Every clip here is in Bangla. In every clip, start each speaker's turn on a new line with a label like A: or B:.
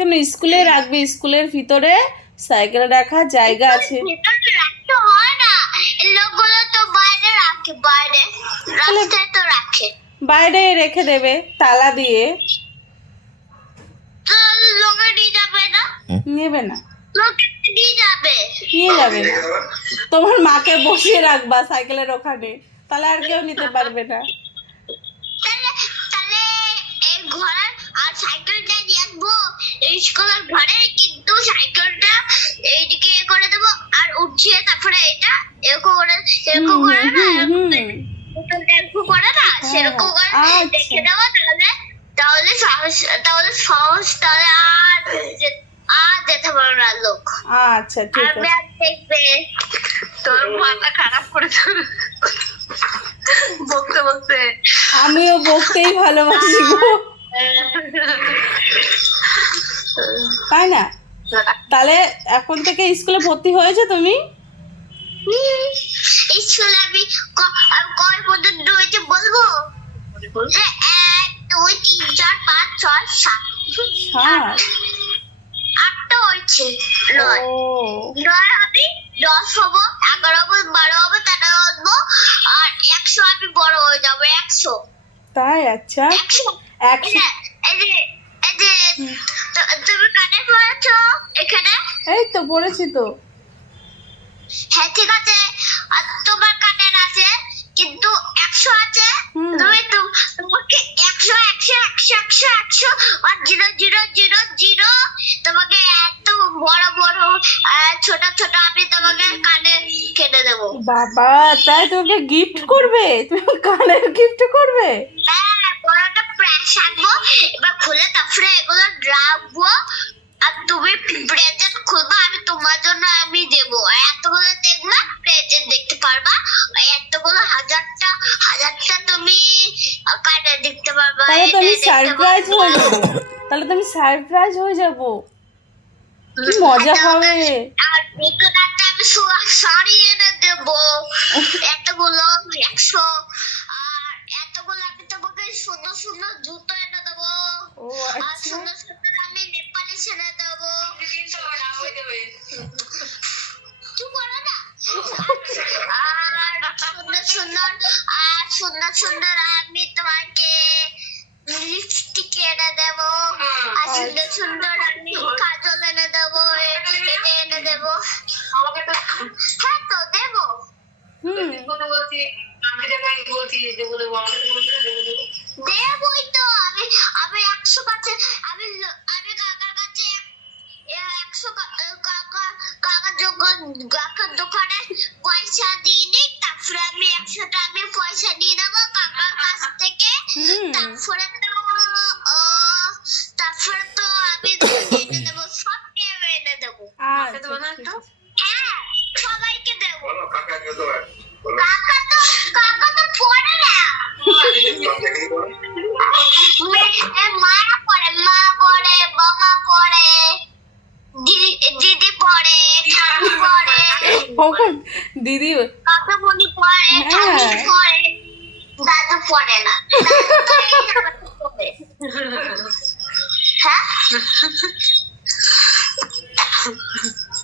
A: কেন স্কুলে রাখবে? স্কুলের ভিতরে সাইকেল রাখার জায়গা আছে।
B: হয় বাইরে রাখে বাইরে। রাস্তায় তো রাখে।
A: বাইরে রেখে দেবে তালা দিয়ে। নেবে না।
B: নিয়ে যাবে।
A: তোমার মাকে বসিয়ে রাখবা সাইকেলের ওখানে। তাহলে আর কেউ নিতে পারবে না।
B: তাহলে তাহলে এই ঘোড়ার আর সাইকেলটা নিয়ে আসব এই স্কুলের ঘরে কিন্তু সাইকেলটা এইদিকে এ করে দেবো আর উঠিয়ে তারপরে এটা এরকম করে এরকম করে না। এরকম করে না সেরকম করে
A: আচ্ছা।
B: দেখে দেবো তাহলে তাহলে সাহস তাহলে সাহস তাহলে আর আর যেতে পারবে না লোক।
A: আচ্ছা ঠিক
B: আর
A: আছে।
B: ব্যাগ দেখবে।
C: তোর মাথা খারাপ করেছে। বকতে বকতে।
A: আমিও বকতেই ভালোবাসি গো। তাই না? তাহলে এখন থেকে স্কুলে ভর্তি হয়েছে তুমি?
B: স্কুলে আমি কয় পর্যন্ত হয়েছে বলব? এক দুই তিন চার পাঁচ ছয় সাত।
A: হ্যাঁ
B: আটটা হয়েছে। নয়। নয় আমি দশ হব এগারো হব বারো হব তেরো হব আর একশো আমি বড় হয়ে যাব একশো।
A: তাই? আচ্ছা।
B: একশো।
A: একশো
B: এই যে এই যে তো- তুমি কানে পড়েছো এখানে?
A: এই তো পড়েছি তো।
B: হ্যাঁ ঠিক আছে। আর তোমার কানের আছে কিন্তু একশো আছে। তুমি তোমাকে একশো একশো একশো একশো একশো আর জিরো জিরো জিরো জিরো। তোমাকে এত বড় বড় ছোট ছোট আমি তোমাকে কানে কেটে দেবো।
A: বাবা তাই তোমাকে গিফট করবে? তুমি কানের গিফট করবে?
B: হ্যাঁ বড়টা প্রেস আনব এবার খুলে তারপরে এগুলো রাখব। আর তুমি প্রেজেন্ট খুলবা আমি তোমার জন্য আমি দেবো। এতগুলো দেখবা প্রেজেন্ট দেখতে পারবা। এতগুলো হাজারটা হাজারটা তুমি কানে দেখতে পারবা
A: তাহলে তো আমি সারপ্রাইজ হয়ে যাব। তাহলে তো আমি সারপ্রাইজ হয়ে যাব। কি মজা হবে।
B: আর বেতনাটা আমি শাড়ি এনে দেবো। এতগুলো একশো আর এতগুলো আমি তোমাকে সুন্দর সুন্দর জুতো এনে দেবো।
A: ও
B: আর
A: আচ্ছা।
B: সুন্দর সুন্দর ছেড়ে দেবো। চুপ করো না। আর সুন্দর সুন্দর আর সুন্দর সুন্দর আমি তোমাকে লিপস্টিক এনে দেবো। আর সুন্দর সুন্দর আমি কাজল এনে দেবো। এটা এনে দেবো। হ্যাঁ তো দেবো।
A: হুম
C: বলছি আমি যখন বলছি যে বলে আমাকে তো
B: আমি এনে দেবো সব এনে দেবো।
A: আচ্ছা
C: দেবো না তো?
B: হ্যাঁ সবাইকে দেবো।
D: কাকা
B: কাকা তো কাকা তো পড়ে না। মে- পড়ে মা পড়ে বাবা পড়ে দিদি দিদি পড়ে ঠাকুর পড়ে।
A: দিদি
B: কাকামণি পড়ে ঠাকুর
A: হ্যাঁ।
B: পড়ে দাদু পড়ে না দাদু তো এই জায়গাতে পড়ে। হ্যাঁ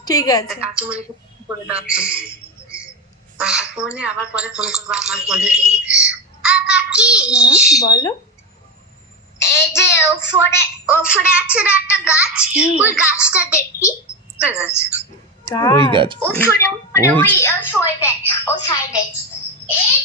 A: ঠিক আছে।
C: করে দাও কাকুমণি আবার পরে ফোন করব আমার ফোনে
B: কাকি।
A: বলো।
B: এই যে ওপরে ওপরে আছে না একটা গাছ? ওই গাছটা দেখি।
E: ওই গাছ।
B: উপরে ওই- সাইডে ও সাইডে এই